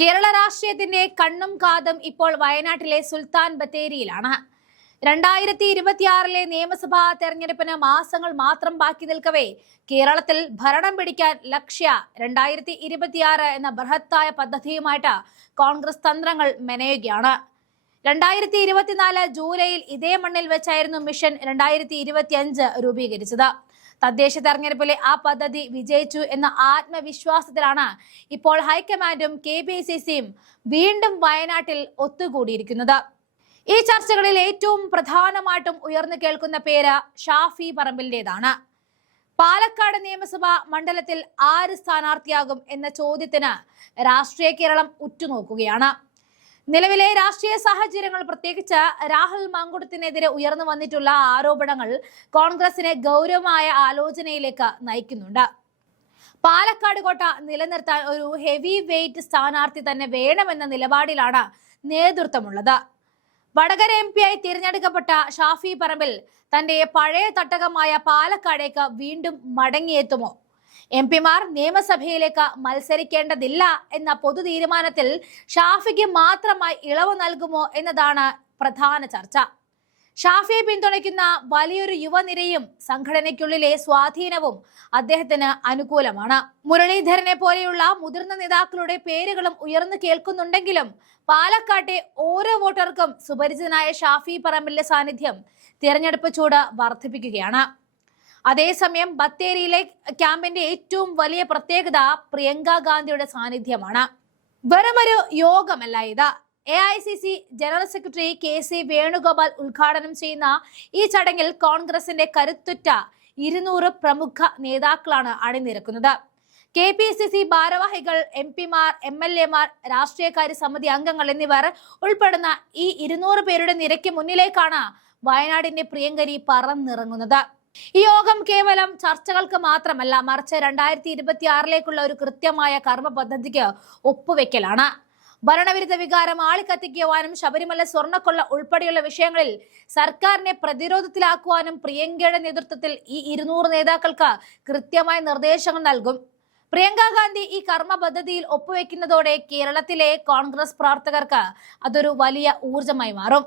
കേരള രാഷ്ട്രീയത്തിന്റെ കണ്ണും കാതും ഇപ്പോൾ വയനാട്ടിലെ സുൽത്താൻ ബത്തേരിയിലാണ്. 2026 നിയമസഭാ തെരഞ്ഞെടുപ്പിന് മാസങ്ങൾ മാത്രം ബാക്കി നിൽക്കവേ കേരളത്തിൽ ഭരണം പിടിക്കാൻ ലക്ഷ്യ 2026 എന്ന ബൃഹത്തായ പദ്ധതിയുമായിട്ട് കോൺഗ്രസ് തന്ത്രങ്ങൾ മെനയുകയാണ്. 2024 ജൂലൈയിൽ ഇതേ മണ്ണിൽ വെച്ചായിരുന്നു മിഷൻ 2025 രൂപീകരിച്ചത്. തദ്ദേശ തെരഞ്ഞെടുപ്പിലെ ആ പദ്ധതി വിജയിച്ചു എന്ന ആത്മവിശ്വാസത്തിലാണ് ഇപ്പോൾ ഹൈക്കമാൻഡും KPCCയും വീണ്ടും വയനാട്ടിൽ ഒത്തുകൂടിയിരിക്കുന്നത്. ഈ ചർച്ചകളിൽ ഏറ്റവും പ്രധാനമായിട്ടും ഉയർന്നു കേൾക്കുന്ന പേര് ഷാഫി പറമ്പിലിന്റേതാണ്. പാലക്കാട് നിയമസഭാ മണ്ഡലത്തിൽ ആര് സ്ഥാനാർത്ഥിയാകും എന്ന ചോദ്യത്തിന് രാഷ്ട്രീയ കേരളം ഉറ്റുനോക്കുകയാണ്. നിലവിലെ രാഷ്ട്രീയ സാഹചര്യങ്ങൾ, പ്രത്യേകിച്ച് രാഹുൽ മാങ്കുടത്തിനെതിരെ ഉയർന്നു വന്നിട്ടുള്ള ആരോപണങ്ങൾ കോൺഗ്രസിനെ ഗൗരവമായ ആലോചനയിലേക്ക് നയിക്കുന്നുണ്ട്. പാലക്കാട് കോട്ട നിലനിർത്താൻ ഒരു ഹെവി വെയിറ്റ് സ്ഥാനാർത്ഥി തന്നെ വേണമെന്ന നിലപാടിലാണ് നേതൃത്വമുള്ളത്. വടകര MP ആയി തിരഞ്ഞെടുക്കപ്പെട്ട ഷാഫി പറമ്പിൽ തന്റെ പഴയ തട്ടകമായ പാലക്കാടേക്ക് വീണ്ടും മടങ്ങിയെത്തുമോ? MP മാർ നിയമസഭയിലേക്ക് മത്സരിക്കേണ്ടതില്ല എന്ന പൊതു തീരുമാനത്തിൽ ഷാഫിക്ക് മാത്രമായി ഇളവ് നൽകുമോ എന്നതാണ് പ്രധാന ചർച്ച. ഷാഫിയെ പിന്തുണയ്ക്കുന്ന വലിയൊരു യുവനിരയും സംഘടനയ്ക്കുള്ളിലെ സ്വാധീനവും അദ്ദേഹത്തിന് അനുകൂലമാണ്. മുരളീധരനെ പോലെയുള്ള മുതിർന്ന നേതാക്കളുടെ പേരുകളും ഉയർന്നു കേൾക്കുന്നുണ്ടെങ്കിലും പാലക്കാട്ടെ ഓരോ വോട്ടർക്കും സുപരിചിതനായ ഷാഫി പറമ്പിലിന്റെ സാന്നിധ്യം തിരഞ്ഞെടുപ്പ് ചൂട് വർദ്ധിപ്പിക്കുകയാണ്. അതേസമയം ബത്തേരിയിലെ ക്യാമ്പിന്റെ ഏറ്റവും വലിയ പ്രത്യേകത പ്രിയങ്ക ഗാന്ധിയുടെ സാന്നിധ്യമാണ്. വെറുമൊരു യോഗമല്ല ഇത്. AICC general secretary KC Venugopal ഉദ്ഘാടനം ചെയ്യുന്ന ഈ ചടങ്ങിൽ കോൺഗ്രസിന്റെ കരുത്തുറ്റ 200 പ്രമുഖ നേതാക്കളാണ് അണിനിരക്കുന്നത്. KPCC ഭാരവാഹികൾ, MP മാർ, MLA മാർ, രാഷ്ട്രീയകാര്യ സമിതി അംഗങ്ങൾ എന്നിവർ ഉൾപ്പെടുന്ന ഈ 200 പേരുടെ നിരയ്ക്ക് മുന്നിലേക്കാണ് വയനാടിന്റെ പ്രിയങ്കരി പറന്നിറങ്ങുന്നത്. ഈ യോഗം കേവലം ചർച്ചകൾക്ക് മാത്രമല്ല, മറിച്ച് 2026 ഒരു കൃത്യമായ കർമ്മ പദ്ധതിക്ക് ഒപ്പുവെക്കലാണ്. ഭരണവിരുദ്ധ വികാരം ആളിക്കത്തിക്കുവാനും ശബരിമല സ്വർണ്ണക്കൊള്ള ഉൾപ്പെടെയുള്ള വിഷയങ്ങളിൽ സർക്കാരിനെ പ്രതിരോധത്തിലാക്കുവാനും പ്രിയങ്കയുടെ നേതൃത്വത്തിൽ ഈ 200 നേതാക്കൾക്ക് കൃത്യമായ നിർദ്ദേശങ്ങൾ നൽകും. പ്രിയങ്ക ഗാന്ധി ഈ കർമ്മ പദ്ധതിയിൽ ഒപ്പുവെക്കുന്നതോടെ കേരളത്തിലെ കോൺഗ്രസ് പ്രവർത്തകർക്ക് അതൊരു വലിയ ഊർജമായി മാറും.